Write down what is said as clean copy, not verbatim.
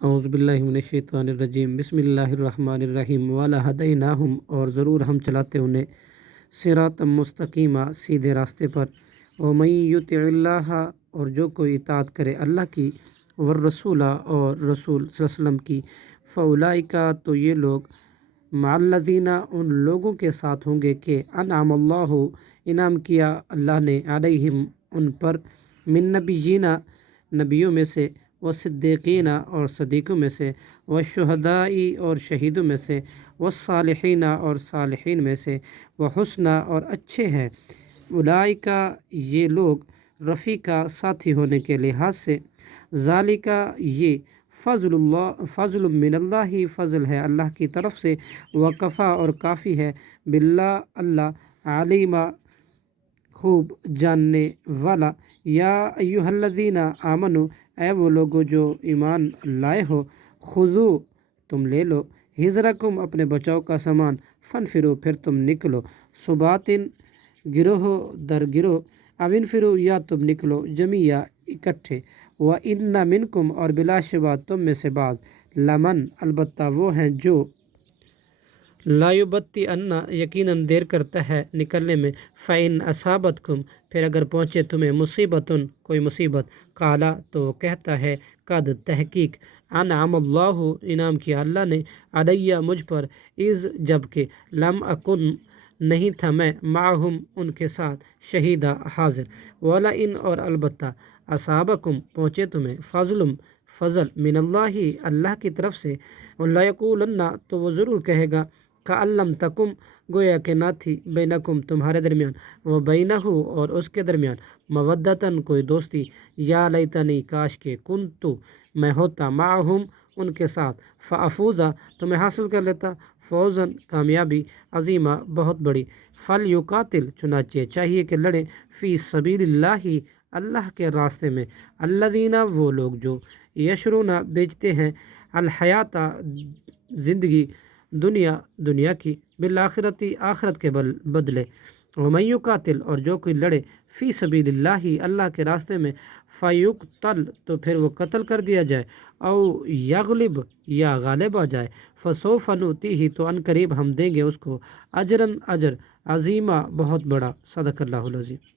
اعوذ باللہ من الشیطان الرجیم، بسم اللہ الرحمن الرحیم۔ وَلَهَدَيْنَاهُمْ، اور ضرور ہم چلاتے انہیں، صراطا مستقیما، سیدھے راستے پر۔ وَمَن يُطِعِ اللَّهَ، اور جو کوئی اطاعت کرے اللہ کی، والرسول، اور رسول صلی اللہ علیہ وسلم کی، فَأُولَئِكَ، تو یہ لوگ، مع الذین، ان لوگوں کے ساتھ ہوں گے کہ انعم اللہ، انعام کیا اللہ نے، علیہم، ان پر، من نبیین، نبیوں میں سے، والصدیقین، اور صدیقوں میں سے، والشہداء، اور شہیدوں میں سے، والصالحین، اور صالحین میں سے، وحسن، اور اچھے ہیں، اولئک، یہ لوگ، رفیقہ، ساتھی ہونے کے لحاظ سے، ذالک، یہ، فضل من اللہ، فضل ہے اللہ کی طرف سے، وکفا، اور کافی ہے، باللہ، اللہ، علیما، خوب جاننے والا۔ یا ایہا الذین آمنوا، اے وہ لوگو جو ایمان لائے ہو، خذو، تم لے لو، حذرکم، اپنے بچاؤ کا سامان، فانفروا، پھر تم نکلو، ثباتن، گروہ در گروہ، او انفروا، یا تم نکلو، جمیعا، اکٹھے، وَإِنَّ مِنکم، اور بلا شبہ تم میں سے بعض، لمن، البتہ وہ ہیں جو، لا یبطئن، یقیناً دیر کرتا ہے نکلنے میں، فَإِنْ أَصَابَتْكُمْ، پھر اگر پہنچے تمہیں، مصیبتن، کوئی مصیبت، قالا، تو وہ کہتا ہے، قد، تحقیق، انعم اللہ، انعام کیا اللہ نے، علیہ، مجھ پر، اذ، جبکہ، لم اکن، نہیں تھا میں، معہم، ان کے ساتھ، شہیدہ، حاضر، وَلَئِن، اور البتہ، اصابکم، پہنچے تمہیں، فضل، من اللہ، اللہ کی طرف سے، لَیَقُولَنَّ، تو وہ ضرور کہے گا، کَأَن لَّم تَکُن، گویا کہ نہ تھی، بینکم، تمہارے درمیان، وبینہ، اور اس کے درمیان، مودتاً، کوئی دوستی، یا لیتنی، کاش کہ، کنتو، میں ہوتا، معہم، ان کے ساتھ، فافوز، تو میں حاصل کر لیتا، فوزاً، کامیابی، عظیمہ، بہت بڑی، فلیقاتل، چنانچہ چاہیے کہ لڑیں، فی سبیل اللہ، اللہ کے راستے میں، الذین، وہ لوگ جو، یشرون، بیچتے ہیں، الحیات، زندگی، دنیا کی، بالآخرتی، آخرت کے بدلے، ومن یقاتل، اور جو کوئی لڑے، فی سبیل اللہ، اللہ کے راستے میں، فیقتل، تو پھر وہ قتل کر دیا جائے، او یغلب، یا غالب آ جائے، فسوف نؤتیہ، تو ان قریب ہم دیں گے اس کو، اجراً، اجر، عظیمہ، بہت بڑا، صدق اللہ العظیم۔